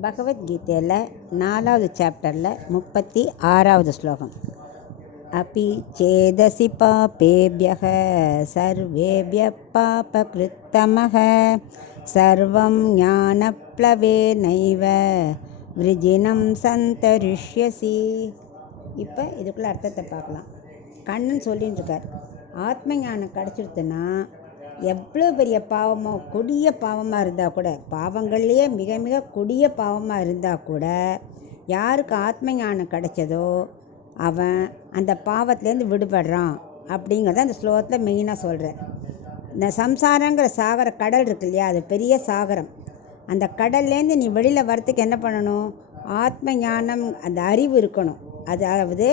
பகவத்கீதையில் 4வது சாப்டரில் 36வது ஸ்லோகம். அப்பி சேதசி பாபேபியக சர்வேபிய பாபகிருத்தமக சர்வம் ஞானப்ளவே நைவ விருஜினம் சந்தரிஷ்யசி. இப்போ இதுக்குள்ள அர்த்தத்தை பார்க்கலாம். கண்ணன் சொல்லின்னு இருக்கார், ஆத்ம ஞானம் கிடச்சிடுத்துன்னா எவ்வளோ பெரிய பாவமோ, கொடிய பாவமாக இருந்தால் கூட, பாவங்கள்லேயே மிக மிக கொடிய பாவமாக இருந்தால் கூட, யாருக்கு ஆத்ம ஞானம் கிடைச்சதோ அவன் அந்த பாவத்துலேருந்து விடுபடுறான் அப்படிங்கிறத அந்த ஸ்லோகத்தில் மெயினாக சொல்கிறேன். இந்த சம்சாரங்கிற சாகர கடல் இருக்கு இல்லையா, அது பெரிய சாகரம். அந்த கடல்லேருந்து நீ வெளியில் வரத்துக்கு என்ன பண்ணணும்? ஆத்ம ஞானம், அந்த அறிவு இருக்கணும். அதாவது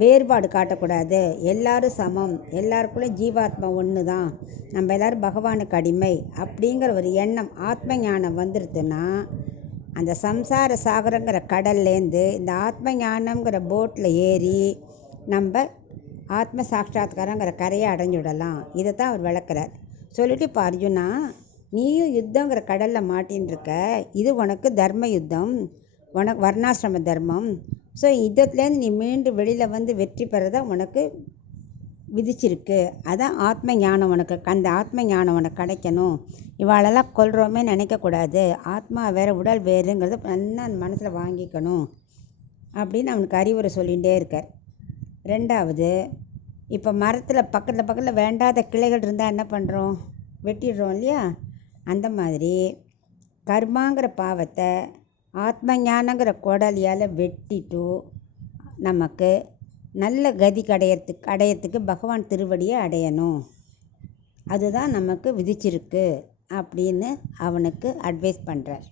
வேறுபாடு காட்டக்கூடாது, எல்லாரும் சமம், எல்லாருக்குள்ளே ஜீவாத்மா ஒன்று தான், நம்ம எல்லோரும் பகவானுக்கு அடிமை அப்படிங்கிற ஒரு எண்ணம், ஆத்ம ஞானம் வந்துடுதுன்னா அந்த சம்சார சாகரங்கிற கடல்லேருந்து இந்த ஆத்ம ஞானங்கிற போட்டில் ஏறி நம்ம ஆத்ம சாட்சாத்காரங்கிற கரையை அடைஞ்சுடலாம். இதை தான் அவர் விளக்குறார். சொல்லிட்டு இப்போ அர்ஜுனா, நீயும் யுத்தங்கிற கடலில் மாட்டின்னு இருக்க, இது உனக்கு தர்ம யுத்தம், உனக்கு வர்ணாசிரம தர்மம். ஸோ யுத்தத்துலேருந்து நீ மீண்டும் வெளியில் வந்து வெற்றி பெறதை உனக்கு விதிச்சிருக்கு. அதான் ஆத்ம ஞானம் உனக்கு, அந்த ஆத்ம ஞானம் உனக்கு கிடைக்கணும். இவாளெல்லாம் கொல்றோமே நினைக்கக்கூடாது, ஆத்மா வேறு உடல் வேறுங்கிறது நல்லா மனசில் வாங்கிக்கணும் அப்படின்னு அவனுக்கு அறிவுரை சொல்லிகிட்டே இருக்கார். ரெண்டாவது, இப்போ மரத்தில் பக்கத்தில் வேண்டாத கிளைகள் இருந்தால் என்ன பண்ணுறோம்? வெட்டிடுறோம் இல்லையா? அந்த மாதிரி கர்மாங்கிற பாவத்தை ஆத்ம ஞானங்கிற கோடாலியால் வெட்டிட்டு நமக்கு நல்ல கதி அடையறதுக்கு பகவான் திருவடியை அடையணும், அதுதான் நமக்கு விதிச்சிருக்கு அப்படின்னு அவனுக்கு அட்வைஸ் பண்ணுறார்.